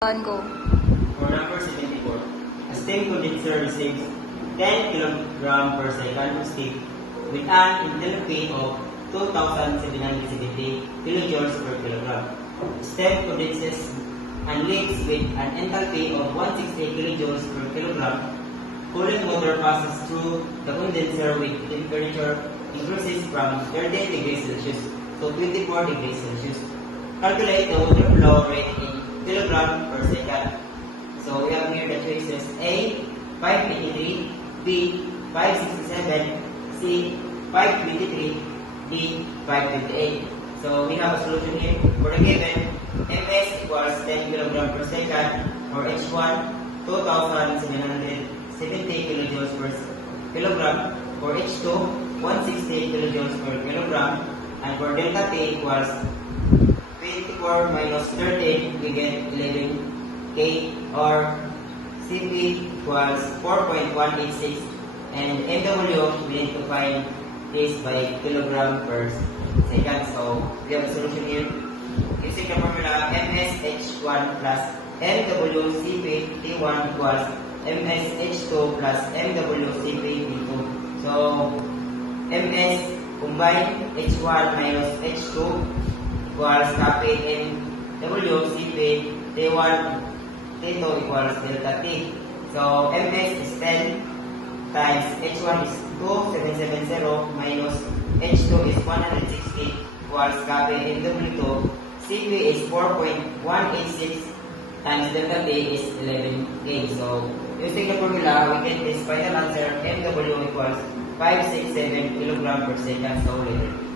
Go. For number 74, a steam condenser receives 10 kg per second of steam with an enthalpy of 2,770 kilojoules per kilogram. Steam condenses and leaks with an enthalpy of 160 kilojoules per kilogram. Cooling water passes through the condenser with temperature increases from 30 degrees Celsius to 24 degrees Celsius. Calculate the water flow rate in kilogram per second. So we have here the choices: A 583, B 567, C 523, D 528. So we have a solution here for the given Ms equals 10 kilogram per second, for H1 2,770 kilojoules per kilogram, for H2 160 kilojoules per kilogram, and for delta T equals 24 minus 13, we get 11K, or Cp equals 4.186, and MW we need to find this by kilogram per second. So we have a solution here using the formula MsH1 plus MWCp T1 equals MsH2 plus MWCp T2. So Ms combine H1 minus H2 equals copy MWCp T1 T2 equals delta T. So Ms is 10 times H1 is 2770 minus H2 is 160 equals copy MW2. Cp is 4.186 times delta T is 11K. So using the formula, we get this final answer: MW equals 567 kilogram per second. So later.